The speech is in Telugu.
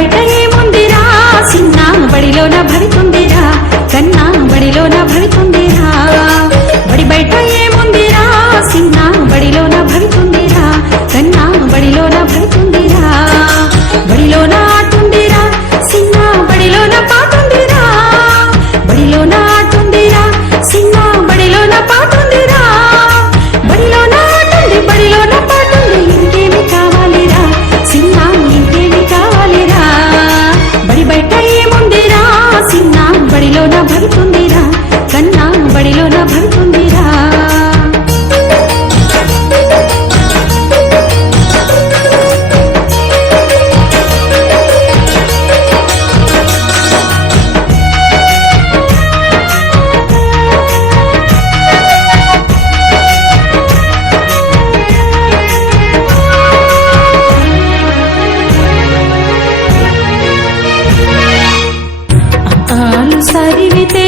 బయట ఏముందిరా చిన్న బడిలోన భవితుందిరా కన్నా బడిలోన భవితుందిరా బడి బయట ఏముందిరా చిన్న బడిలోన భవితుందిరా కన్నా బడిలోన భవితుందిరా బడిలోన ఆటుందిరా చిన్న బడిలోన పాటుందిరా బడిలోన ఆటుందిరా చిన్న బడిలోన పాటుందిరా బడిలోన ఆటుంది బడిలోన పాటుంది ఇంకేమి కావాలిరా చిన్న ఇంకేమి కావాలిరా బడి బయట ఏముందిరా చిన్న బడిలోన భవితుందిరా కన్నా బడిలోన భవితుందిరా సరివితే